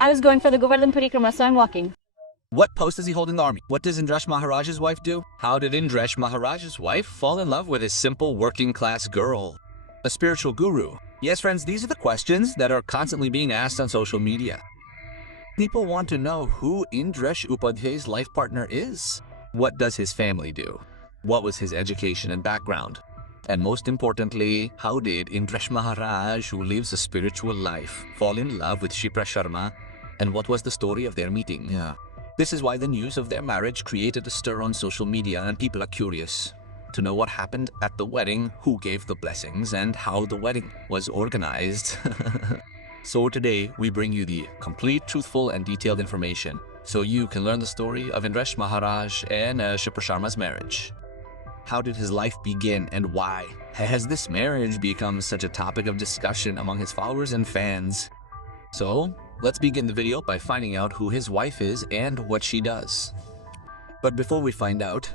I was going for the Govardhan Parikrama, so I'm walking. What post does he hold in the army? What does Indresh Maharaj's wife do? How did Indresh Maharaj's wife fall in love with a simple working-class girl? A spiritual guru? Yes, friends, these are the questions that are constantly being asked on social media. People want to know who Indresh Upadhyay's life partner is. What does his family do? What was his education and background? And most importantly, how did Indresh Maharaj, who lives a spiritual life, fall in love with Shipra Sharma? And what was the story of their meeting? This is why the news of their marriage created a stir on social media, and people are curious to know what happened at the wedding, who gave the blessings, and how the wedding was organized. So today, we bring you the complete, truthful, and detailed information so you can learn the story of Indresh Maharaj and Shipra Sharma's marriage. How did his life begin, and why has this marriage become such a topic of discussion among his followers and fans? So, let's begin the video by finding out who his wife is and what she does. But before we find out,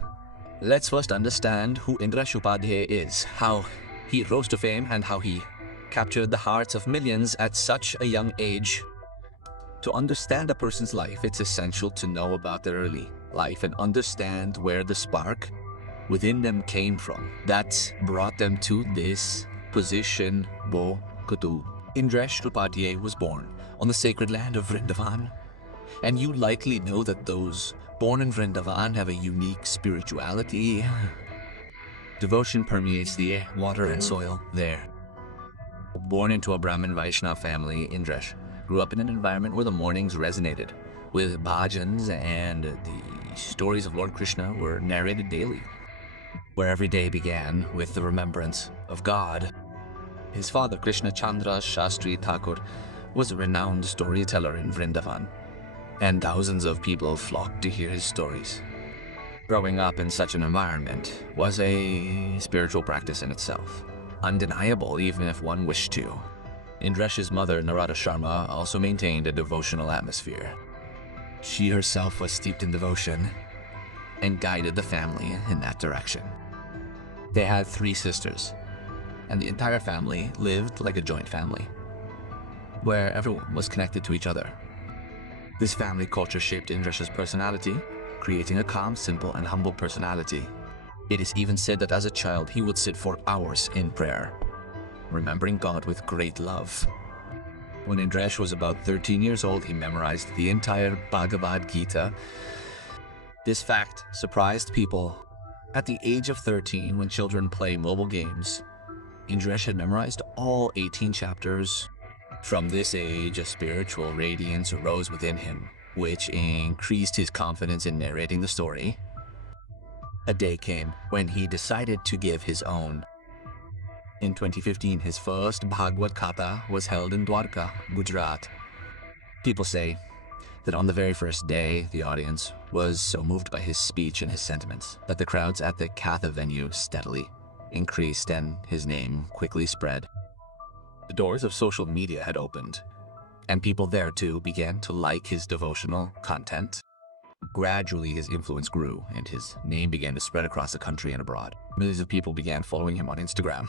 let's first understand who Indresh Upadhyay is, how he rose to fame, and how he captured the hearts of millions at such a young age. To understand a person's life, it's essential to know about their early life and understand where the spark within them came from that brought them to this position. Indresh Upadhyay was born on the sacred land of Vrindavan, and you likely know that those born in Vrindavan have a unique spirituality. Devotion permeates the air, water, and soil there. Born into a Brahmin Vaishnava family, Indresh grew up in an environment where the mornings resonated with bhajans, and the stories of Lord Krishna were narrated daily, where every day began with the remembrance of God. His father, Krishna Chandra Shastri Thakur, was a renowned storyteller in Vrindavan, and thousands of people flocked to hear his stories. Growing up in such an environment was a spiritual practice in itself, undeniable even if one wished to. Indresh's mother, Narada Sharma, also maintained a devotional atmosphere. She herself was steeped in devotion and guided the family in that direction. They had 3 sisters, and the entire family lived like a joint family, where everyone was connected to each other. This family culture shaped Indresh's personality, creating a calm, simple, and humble personality. It is even said that as a child, he would sit for hours in prayer, remembering God with great love. When Indresh was about 13 years old, he memorized the entire Bhagavad Gita. This fact surprised people. At the age of 13, when children play mobile games, Indresh had memorized all 18 chapters. From this age, a spiritual radiance arose within him, which increased his confidence in narrating the story. A day came when he decided to give his own. In 2015, his first Bhagavad Katha was held in Dwarka, Gujarat. People say that on the very first day, the audience was so moved by his speech and his sentiments that the crowds at the Katha venue steadily increased and his name quickly spread. The doors of social media had opened, and people there too began to like his devotional content. Gradually, his influence grew, and his name began to spread across the country and abroad. Millions of people began following him on Instagram.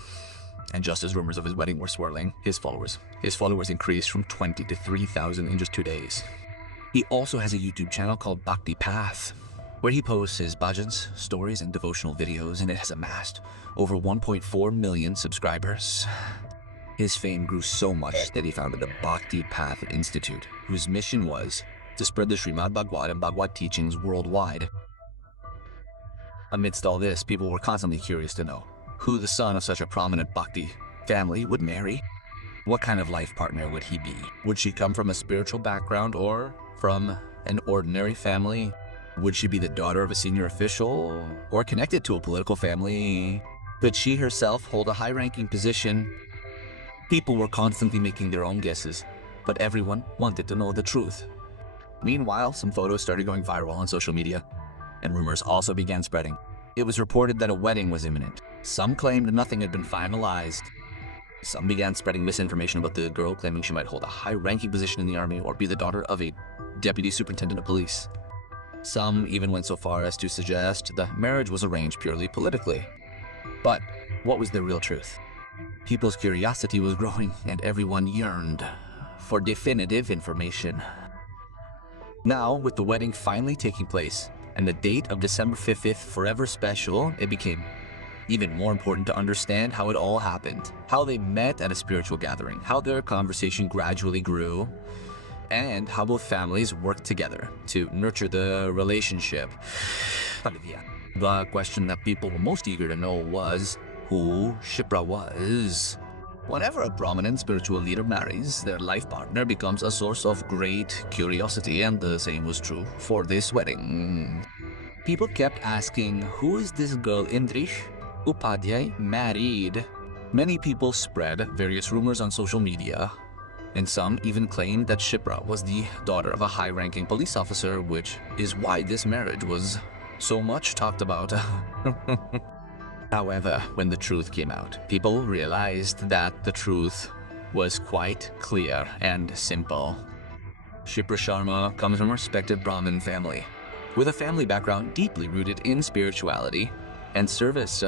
And just as rumors of his wedding were swirling, his followers increased from 20 to 3,000 in just 2 days. He also has a YouTube channel called Bhakti Path, where he posts his bhajans, stories, and devotional videos, and it has amassed over 1.4 million subscribers. His fame grew so much that he founded the Bhakti Path Institute, whose mission was to spread the Srimad Bhagavad and Bhagavad teachings worldwide. Amidst all this, people were constantly curious to know who the son of such a prominent Bhakti family would marry. What kind of life partner would he be? Would she come from a spiritual background or from an ordinary family? Would she be the daughter of a senior official or connected to a political family? Could she herself hold a high-ranking position? People were constantly making their own guesses, but everyone wanted to know the truth. Meanwhile, some photos started going viral on social media, and rumors also began spreading. It was reported that a wedding was imminent. Some claimed nothing had been finalized. Some began spreading misinformation about the girl, claiming she might hold a high-ranking position in the army or be the daughter of a deputy superintendent of police. Some even went so far as to suggest the marriage was arranged purely politically. But what was the real truth? People's curiosity was growing, and everyone yearned for definitive information. Now, with the wedding finally taking place and the date of December 5th forever special, it became even more important to understand how it all happened, how they met at a spiritual gathering, how their conversation gradually grew, and how both families worked together to nurture the relationship. The question that people were most eager to know was who Shipra was. Whenever a prominent spiritual leader marries, their life partner becomes a source of great curiosity, and the same was true for this wedding. People kept asking, who is this girl Indresh Upadhyay married? Many people spread various rumors on social media, and some even claimed that Shipra was the daughter of a high-ranking police officer, which is why this marriage was so much talked about. However, when the truth came out, people realized that the truth was quite clear and simple. Shipra Sharma comes from a respected Brahmin family, with a family background deeply rooted in spirituality and service.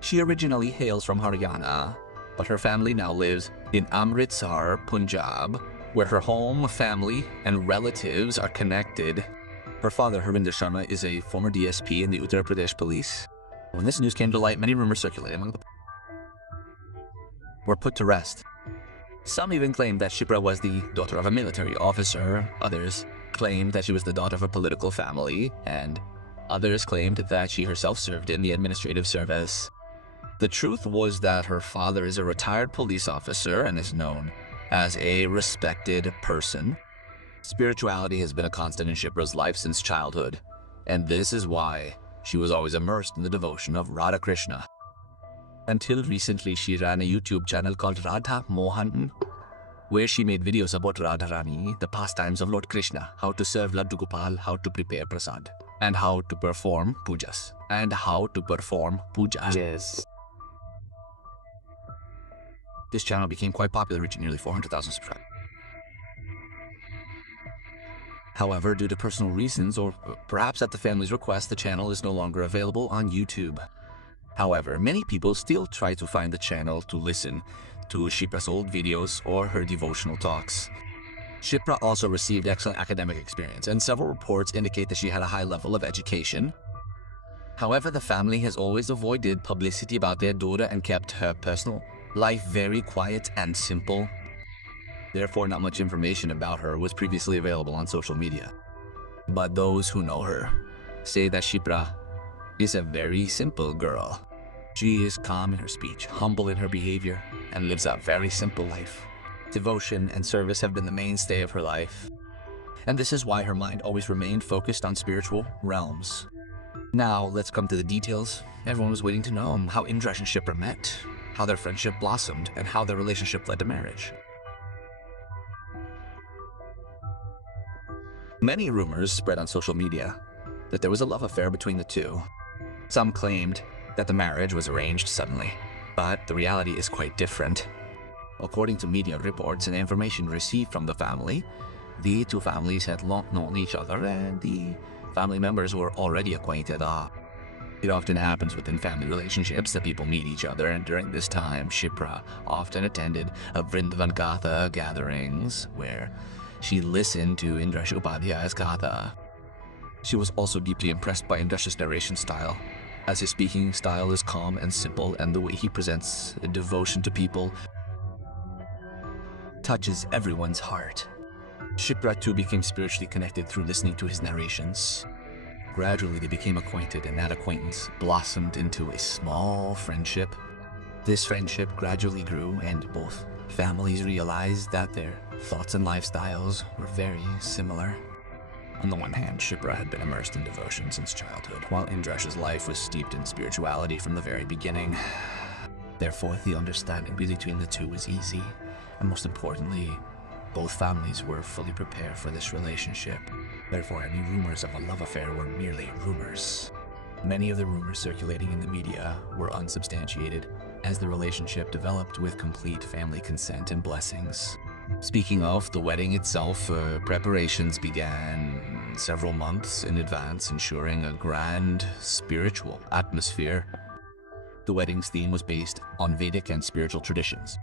She originally hails from Haryana, but her family now lives in Amritsar, Punjab, where her home, family, and relatives are connected. Her father, Harinder Sharma, is a former DSP in the Uttar Pradesh police. When this news came to light, many rumors circulated among the were put to rest. Some even claimed that Shipra was the daughter of a military officer. Others claimed that she was the daughter of a political family, and others claimed that she herself served in the administrative service. The truth was that her father is a retired police officer and is known as a respected person. Spirituality has been a constant in Shipra's life since childhood, and this is why she was always immersed in the devotion of Radha Krishna. Until recently, she ran a YouTube channel called Radha Mohan, where she made videos about Radharani, the pastimes of Lord Krishna, how to serve Laddu Gopal, how to prepare prasad, and how to perform pujas. Yes. This channel became quite popular, reaching nearly 400,000 subscribers. However, due to personal reasons, or perhaps at the family's request, the channel is no longer available on YouTube. However, many people still try to find the channel to listen to Shipra's old videos or her devotional talks. Shipra also received excellent academic experience, and several reports indicate that she had a high level of education. However, the family has always avoided publicity about their daughter and kept her personal life very quiet and simple. Therefore, not much information about her was previously available on social media. But those who know her say that Shipra is a very simple girl. She is calm in her speech, humble in her behavior, and lives a very simple life. Devotion and service have been the mainstay of her life, and this is why her mind always remained focused on spiritual realms. Now, let's come to the details. Everyone was waiting to know how Indresh and Shipra met, how their friendship blossomed, and how their relationship led to marriage. Many rumors spread on social media that there was a love affair between the two. Some claimed that the marriage was arranged suddenly, but the reality is quite different. According to media reports and information received from the family, the two families had long known each other and the family members were already acquainted. It often happens within family relationships that people meet each other, and during this time, Shipra often attended Vrindavan Gatha gatherings where she listened to Indresh Upadhyay's Gatha. She was also deeply impressed by Indresh's narration style, as his speaking style is calm and simple, and the way he presents devotion to people touches everyone's heart. Shipra too became spiritually connected through listening to his narrations. Gradually they became acquainted, and that acquaintance blossomed into a small friendship. This friendship gradually grew, and both families realized that their thoughts and lifestyles were very similar. On the one hand, Shipra had been immersed in devotion since childhood, while Indresh's life was steeped in spirituality from the very beginning. Therefore, the understanding between the two was easy, and most importantly, both families were fully prepared for this relationship. Therefore, any rumors of a love affair were merely rumors. Many of the rumors circulating in the media were unsubstantiated, as the relationship developed with complete family consent and blessings. Speaking of the wedding itself, preparations began several months in advance, ensuring a grand spiritual atmosphere. The wedding's theme was based on Vedic and spiritual traditions.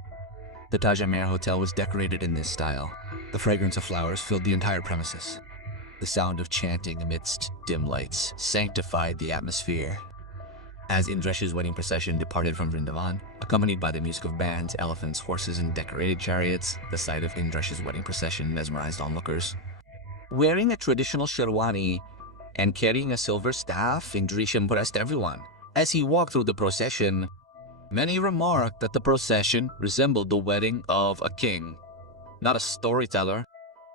The Taj Mahal Hotel was decorated in this style. The fragrance of flowers filled the entire premises. The sound of chanting amidst dim lights sanctified the atmosphere. As Indresh's wedding procession departed from Vrindavan, accompanied by the music of bands, elephants, horses, and decorated chariots, the sight of Indresh's wedding procession mesmerized onlookers. Wearing a traditional sherwani and carrying a silver staff, Indresh impressed everyone. As he walked through the procession, many remarked that the procession resembled the wedding of a king, not a storyteller.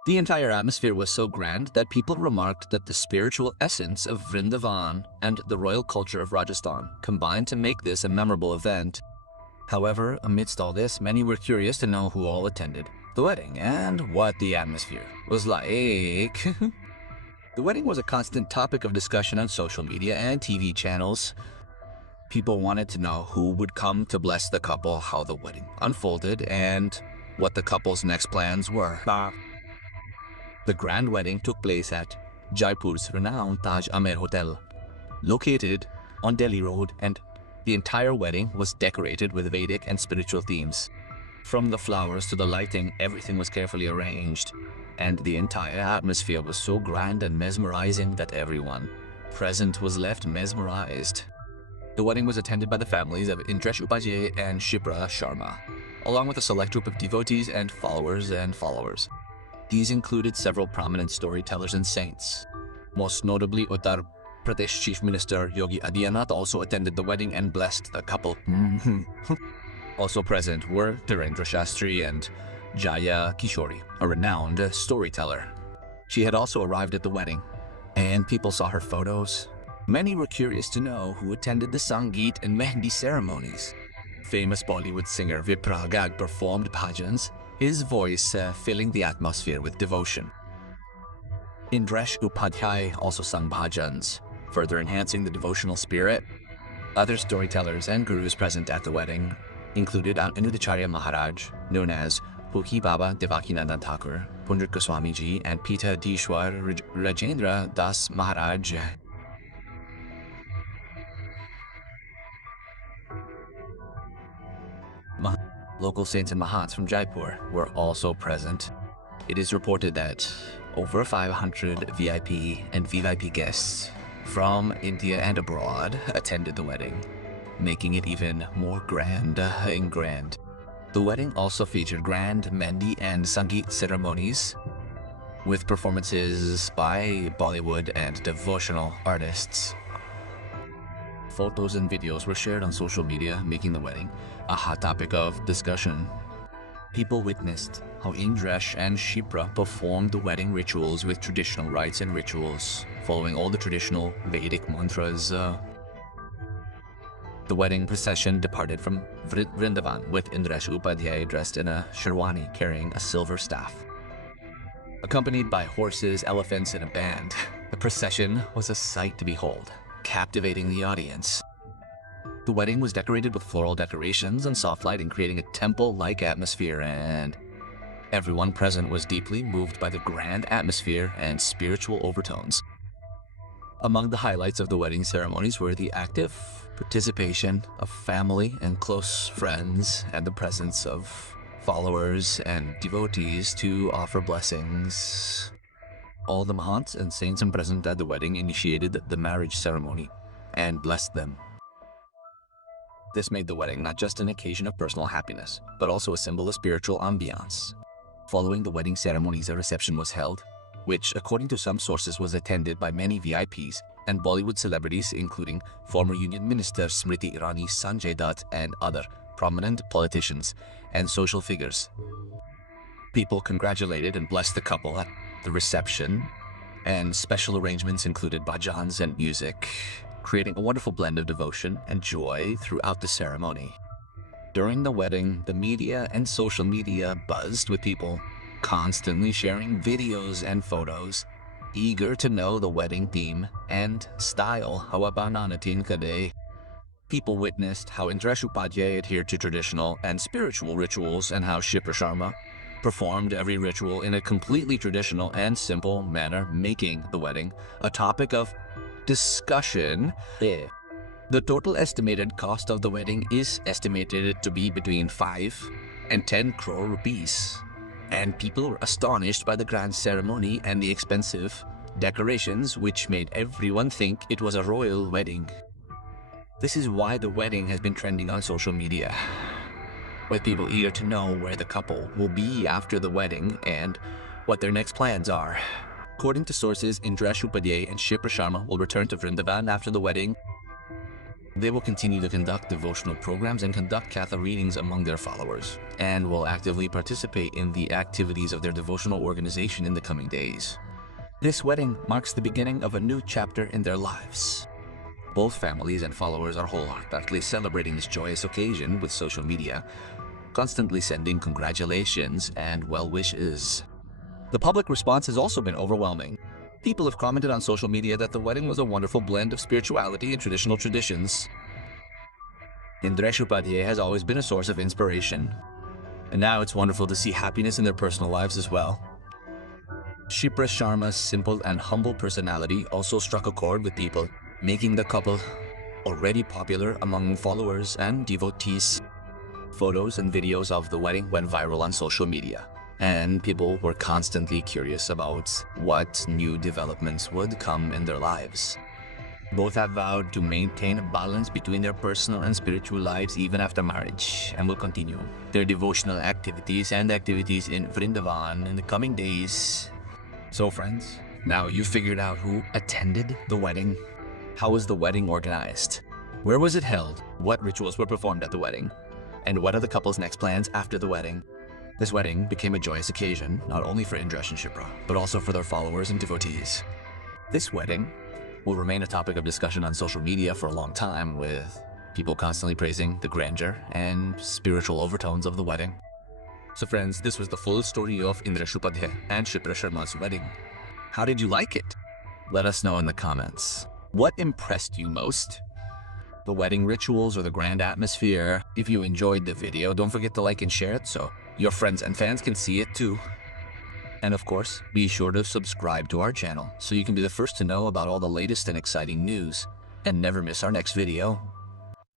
The entire atmosphere was so grand that people remarked that the spiritual essence of Vrindavan and the royal culture of Rajasthan combined to make this a memorable event. However, amidst all this, many were curious to know who all attended the wedding and what the atmosphere was like. The wedding was a constant topic of discussion on social media and TV channels. People wanted to know who would come to bless the couple, how the wedding unfolded, and what the couple's next plans were. The grand wedding took place at Jaipur's renowned Taj Amer Hotel, located on Delhi Road, and the entire wedding was decorated with Vedic and spiritual themes. From the flowers to the lighting, everything was carefully arranged, and the entire atmosphere was so grand and mesmerizing that everyone present was left mesmerized. The wedding was attended by the families of Indresh Upadhyay and Shipra Sharma, along with a select group of devotees and followers. These included several prominent storytellers and saints. Most notably, Uttar Pradesh Chief Minister Yogi Adityanath also attended the wedding and blessed the couple. Also present were Dhirendra Shastri and Jaya Kishori, a renowned storyteller. She had also arrived at the wedding, and people saw her photos. Many were curious to know who attended the Sangeet and Mehndi ceremonies. Famous Bollywood singer Vipra Garg performed bhajans, his voice filling the atmosphere with devotion. Indresh Upadhyay also sung bhajans, further enhancing the devotional spirit. Other storytellers and gurus present at the wedding included Anudacharya Maharaj, known as Pukhi Baba Devakinandan Thakur, Pundrit Goswamiji, and Pita Dishwar Rajendra Das Maharaj. Local saints and mahants from Jaipur were also present. It is reported that over 500 VIP and VVIP guests from India and abroad attended the wedding, making it even more grand and grand. The wedding also featured grand Mehndi and Sangeet ceremonies, with performances by Bollywood and devotional artists. Photos and videos were shared on social media, making the wedding a hot topic of discussion. People witnessed how Indresh and Shipra performed the wedding rituals with traditional rites and rituals, following all the traditional Vedic mantras. The wedding procession departed from Vrindavan with Indresh Upadhyay dressed in a sherwani carrying a silver staff. Accompanied by horses, elephants, and a band, the procession was a sight to behold, captivating the audience. The wedding was decorated with floral decorations and soft lighting, creating a temple-like atmosphere, and everyone present was deeply moved by the grand atmosphere and spiritual overtones. Among the highlights of the wedding ceremonies were the active participation of family and close friends, and the presence of followers and devotees to offer blessings. All the mahants and saints present at the wedding initiated the marriage ceremony and blessed them. This made the wedding not just an occasion of personal happiness, but also a symbol of spiritual ambiance. Following the wedding ceremonies, a reception was held, which, according to some sources, was attended by many VIPs and Bollywood celebrities, including former Union Minister Smriti Irani, Sanjay Dutt, and other prominent politicians and social figures. People congratulated and blessed the couple at the reception, and special arrangements included bhajans and music, creating a wonderful blend of devotion and joy throughout the ceremony. During the wedding, the media and social media buzzed with people constantly sharing videos and photos, eager to know the wedding theme and style. People witnessed how Indresh Upadhyay adhered to traditional and spiritual rituals, and how Shipra Sharma performed every ritual in a completely traditional and simple manner, making the wedding a topic of discussion. The total estimated cost of the wedding is estimated to be between 5 and 10 crore rupees, and people were astonished by the grand ceremony and the expensive decorations which made everyone think it was a royal wedding. This is why the wedding has been trending on social media, with people eager to know where the couple will be after the wedding and what their next plans are. According to sources, Indresh Upadhyay and Shipra Sharma will return to Vrindavan after the wedding. They will continue to conduct devotional programs and conduct Katha readings among their followers, and will actively participate in the activities of their devotional organization in the coming days. This wedding marks the beginning of a new chapter in their lives. Both families and followers are wholeheartedly celebrating this joyous occasion with social media, constantly sending congratulations and well wishes. The public response has also been overwhelming. People have commented on social media that the wedding was a wonderful blend of spirituality and traditional traditions. Indresh Upadhyay has always been a source of inspiration, and now it's wonderful to see happiness in their personal lives as well. Shipra Sharma's simple and humble personality also struck a chord with people, making the couple already popular among followers and devotees. Photos and videos of the wedding went viral on social media, and people were constantly curious about what new developments would come in their lives. Both have vowed to maintain a balance between their personal and spiritual lives even after marriage, and will continue their devotional activities and activities in Vrindavan in the coming days. So friends, now you've figured out who attended the wedding. How was the wedding organized? Where was it held? What rituals were performed at the wedding? And what are the couple's next plans after the wedding? This wedding became a joyous occasion, not only for Indresh and Shipra, but also for their followers and devotees. This wedding will remain a topic of discussion on social media for a long time, with people constantly praising the grandeur and spiritual overtones of the wedding. So friends, this was the full story of Indresh Upadhyay and Shipra Sharma's wedding. How did you like it? Let us know in the comments. What impressed you most? The wedding rituals or the grand atmosphere? If you enjoyed the video, don't forget to like and share it so your friends and fans can see it too. And of course, be sure to subscribe to our channel so you can be the first to know about all the latest and exciting news and never miss our next video.